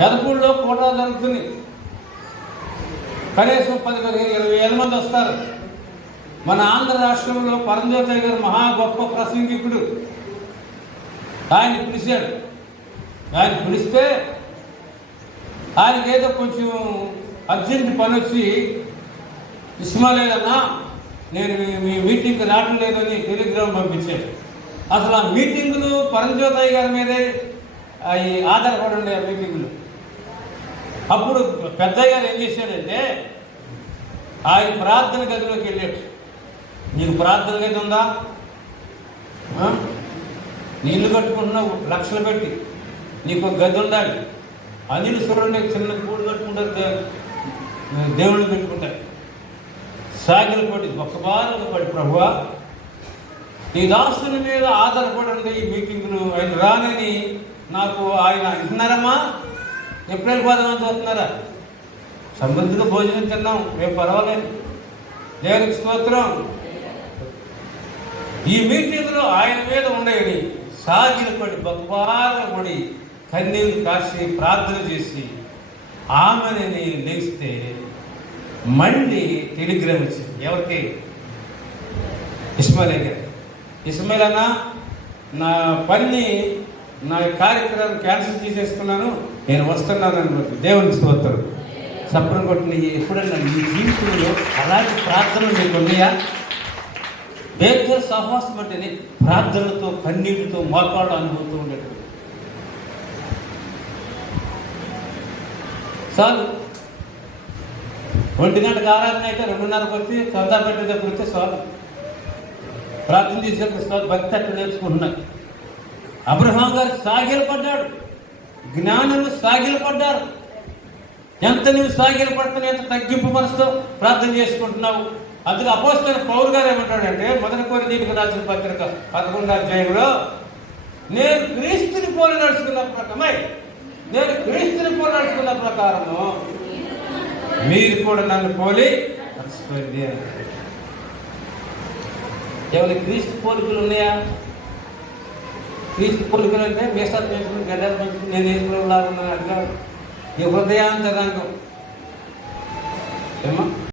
పెదపూడిలో quota జరుగుతుంది. కనీసం 10,000-20,000 మంది వస్తారు. మన ఆంధ్ర రాష్ట్రంలో పరంజ్యోతి గారు మహా గొప్ప ప్రసంగికుడు. ఆయన పిలిచాడు. ఆయన పిలిస్తే ఆయనకేదో కొంచెం అర్జెంట్ పని వచ్చి, ఇస్మాయిలేదన్నా నేను మీ మీటింగ్కి రావట్లేదని టెలిగ్రామ్ పంపించాడు. అసలు ఆ మీటింగులు పరంజ్యోతి గారి మీదే అవి ఆధారపడి ఉండే ఆ మీటింగులు. అప్పుడు పెద్దయ్య గారు ఏం చేశాడంటే ఆయన ప్రార్థన గదిలోకి వెళ్ళాడు. నీకు ప్రార్థన గది ఉందా? నీళ్లు కట్టుకుంటున్నావు లక్షలు పెట్టి, నీకు ఒక గది ఉండాలి. అనిల్ సురుడిని చిన్న కూడు కట్టుకుంటారు, దేవుళ్ళు పెట్టుకుంటారు. సాగిల పడి ఒక్క బాధ పడి, ప్రభువా నీ దాసుని మీద ఆధారపడి ఉండే ఈ మీటింగులు ఆయన రానని నాకు ఆయన అంటున్నారమ్మా. ఏప్రిల్ 10 చూస్తున్నారా? సమృద్ధిగా భోజనం తిన్నాం, రేపు పర్వాలేదు, దేవునికి స్తోత్రం. ఈ మీటింగ్లో ఆయన మీద ఉండేది సాగిల పడి బొక్కబాగా పడి కన్నీళ్ళు కాసి ప్రార్థన చేసి ఆమెని లేస్తే మళ్ళీ టెలిగ్రామ్ వచ్చింది. ఎవరికి? ఇస్మాయిల్ గారు. ఇస్మాయిల్ అన్న, నా పని నా కార్యక్రమం క్యాన్సిల్ చేసేసుకున్నాను, నేను వస్తున్నాను అనుకుంటు. దేవునికి స్తోత్రం. సప్రం కొట్టిన ఎప్పుడన్నా ఈ జీవితంలో అలాంటి ప్రార్థనలు మీకు ఉన్నాయా? దేవుడితో సహవాసం అంటేనే ప్రార్థనలతో కన్నీటితో మోకాళ్ళు అనుభూతూ ఉండేది. చాలు 1 గంటకు ఆరాధన అయితే 2:30కి వచ్చి చందా పెట్టే దగ్గర వస్తే చాలు ప్రార్థన చేసేప్పుడు చాలు. భక్తి అట్లా నేర్చుకుంటున్నారు. అబ్రహాం గారు సాగిలు పడ్డాడు, జ్ఞానులు సాగిలు పడ్డారు. ఎంత నువ్వు సాగిలు పడుతున్నా, ఎంత తగ్గింపు మనసుతో ప్రార్థన చేసుకుంటున్నావు. అందుకు అపోస్తలుడైన పౌలు గారు ఏమంటాడంటే 1 కొరింథీయులకు రాసిన పత్రిక 11వ అధ్యాయంలో, నేను క్రీస్తుని పోలి నడుచుకున్న ప్రకారము మీరు కూడా నన్ను పోలి నడుచుకోండి. ఏమైనా క్రీస్తు పోలికలు ఉన్నాయా? క్రీస్తు పోలికలు అంటే మీసాలు పెంచుకుని గడ్డలు పెంచుకుని నేను వేసుకునేలాగా ఉన్నాను అంటారు. నీ హృదయాంతరంగం ఏమో